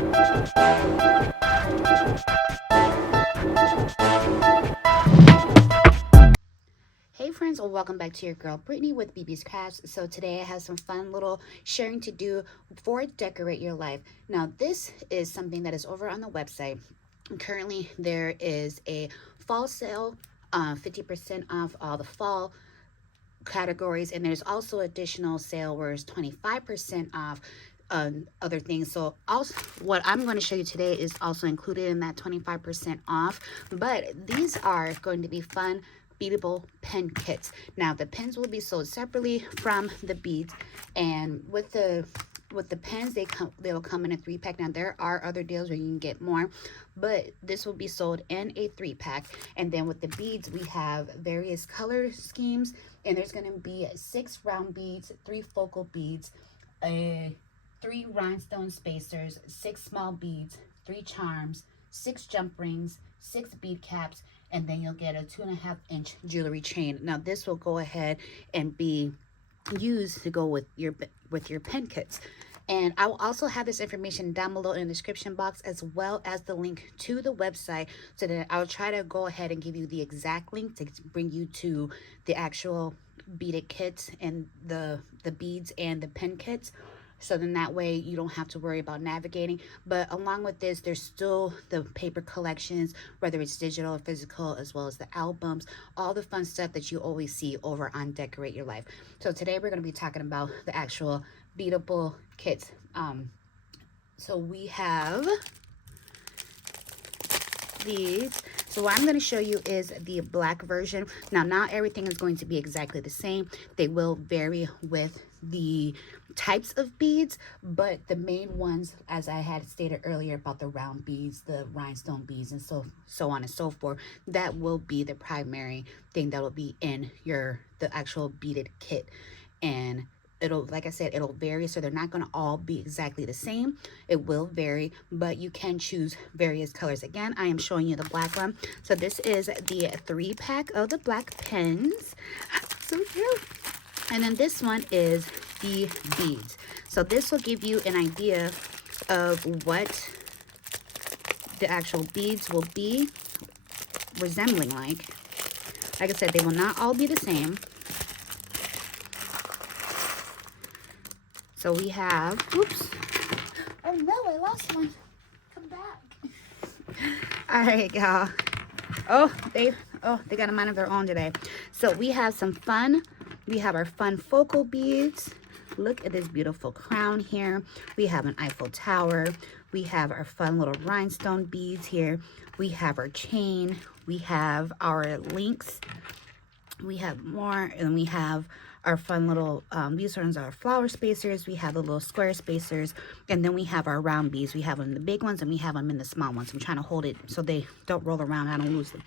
Hey friends, welcome back to your girl Brittany with BB's Crafts. So today I have some fun little sharing to do for Decorate Your Life. Now this is something that is over on the website. Currently there is a fall sale, 50% off all the fall categories, and there's also additional sale where it's 25% off other things. So also what I'm going to show you today is also included in that 25% off, but these are going to be fun beadable pen kits. Now the pens will be sold separately from the beads, and with the pens they'll come in a 3-pack. Now there are other deals where you can get more, but this will be sold in a 3-pack. And then with the beads we have various color schemes, and there's going to be 6 round beads, 3 focal beads, 3 rhinestone spacers, 6 small beads, 3 charms, 6 jump rings, 6 bead caps, and then you'll get a 2.5-inch jewelry chain. Now this will go ahead and be used to go with your pen kits. And I will also have this information down below in the description box, as well as the link to the website, so that I'll try to go ahead and give you the exact link to bring you to the actual beaded kits and the beads and the pen kits. So then that way you don't have to worry about navigating. But along with this, there's still the paper collections, whether it's digital or physical, as well as the albums, all the fun stuff that you always see over on Decorate Your Life. So today we're going to be talking about the actual beadable kits. So we have these. So what I'm going to show you is the black version. Now not everything is going to be exactly the same. They will vary with the types of beads, but the main ones, as I had stated earlier about the round beads, the rhinestone beads, and so on and so forth, that will be the primary thing that will be in the actual beaded kit. And it'll, like I said, it'll vary, so they're not going to all be exactly the same. It will vary, but you can choose various colors. Again, I am showing you the black one. So this is the 3-pack of the black pens. So cute. And then this one is the beads. So this will give you an idea of what the actual beads will be resembling like. Like I said, they will not all be the same. So we have, oops. Oh no, I lost one. Come back. All right, y'all. Oh, they got a mind of their own today. So we have some fun. We have our fun focal beads. Look at this beautiful crown here. We have an Eiffel Tower. We have our fun little rhinestone beads here. We have our chain. We have our links. We have more, and we have our fun little, these ones are flower spacers. We have the little square spacers, and then we have our round beads. We have them in the big ones, and we have them in the small ones. I'm trying to hold it so they don't roll around. I don't lose them.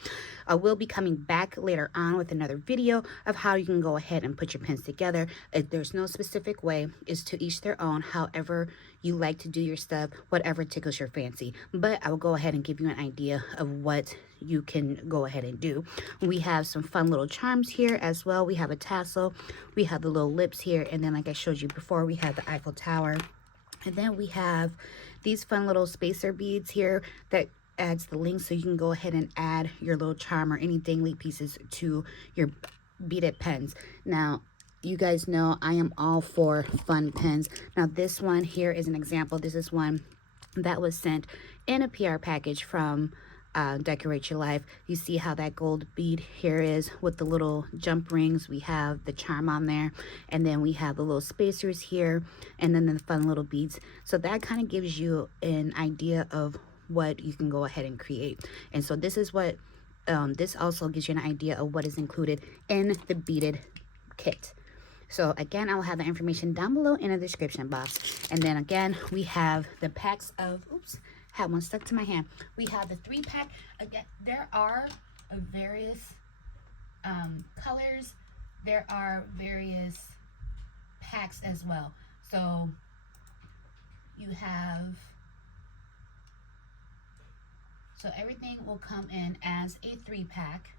I will be coming back later on with another video of how you can go ahead and put your pens together. There's no specific way. It's to each their own, however you like to do your stuff, whatever tickles your fancy. But I will go ahead and give you an idea of what you can go ahead and do. We have some fun little charms here as well. We have a tassel. We have the little lips here, and then like I showed you before, we have the Eiffel Tower. And then we have these fun little spacer beads here that adds the link, so you can go ahead and add your little charm or any dangly pieces to your beaded pens. Now you guys know I am all for fun pens. Now this one here is an example. This is one that was sent in a PR package from Decorate Your Life. You see how that gold bead here is with the little jump rings. We have the charm on there, and then we have the little spacers here, and then the fun little beads. So that kind of gives you an idea of what you can go ahead and create. And so this is what this also gives you an idea of what is included in the beaded kit. So again, I will have the information down below in the description box. And then again, we have the packs of, oops, had one stuck to my hand. We have the 3-pack. Again, there are various colors. There are various packs as well. So you have, so everything will come in as a 3-pack.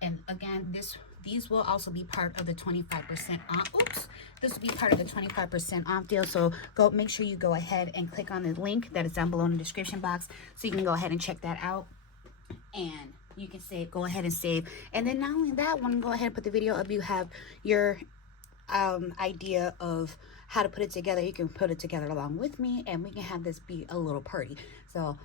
And again, this these will also be part of the 25% off. Oops, this will be part of the 25% off deal. So go make sure you go ahead and click on the link that is down below in the description box, so you can go ahead and check that out, and you can save. Go ahead and save. And then not only that, when you go ahead and put the video up, you have your idea of how to put it together. You can put it together along with me, and we can have this be a little party. So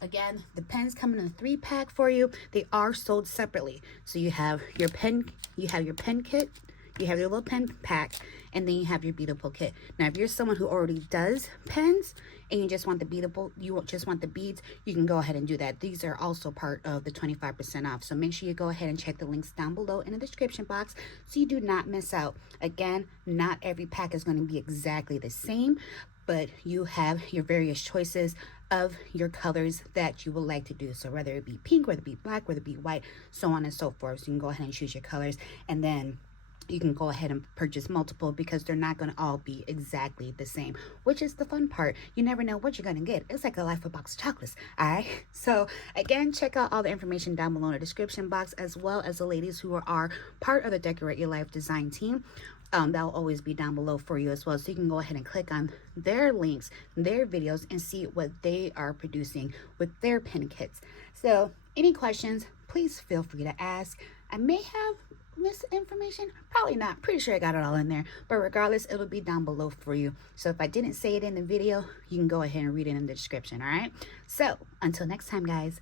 again, the pens come in a 3-pack for you. They are sold separately. So you have your pen kit, you have your little pen pack, and then you have your beadable kit. Now, if you're someone who already does pens and you just want the beadable, you just want the beads, you can go ahead and do that. These are also part of the 25% off. So make sure you go ahead and check the links down below in the description box so you do not miss out. Again, not every pack is going to be exactly the same, but you have your various choices of your colors that you would like to do. So whether it be pink, whether it be black, whether it be white, so on and so forth. So you can go ahead and choose your colors, and then you can go ahead and purchase multiple, because they're not going to all be exactly the same, which is the fun part. You never know what you're going to get. It's like a life of a box of chocolates. All right. So again, check out all the information down below in the description box, as well as the ladies who are part of the Decorate Your Life design team. That will always be down below for you as well. So you can go ahead and click on their links, their videos, and see what they are producing with their pen kits. So any questions, please feel free to ask. I may have misinformation, probably not, pretty sure I got it all in there, but regardless, it'll be down below for you. So if I didn't say it in the video, you can go ahead and read it in the description. All right, so until next time, guys,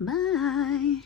bye.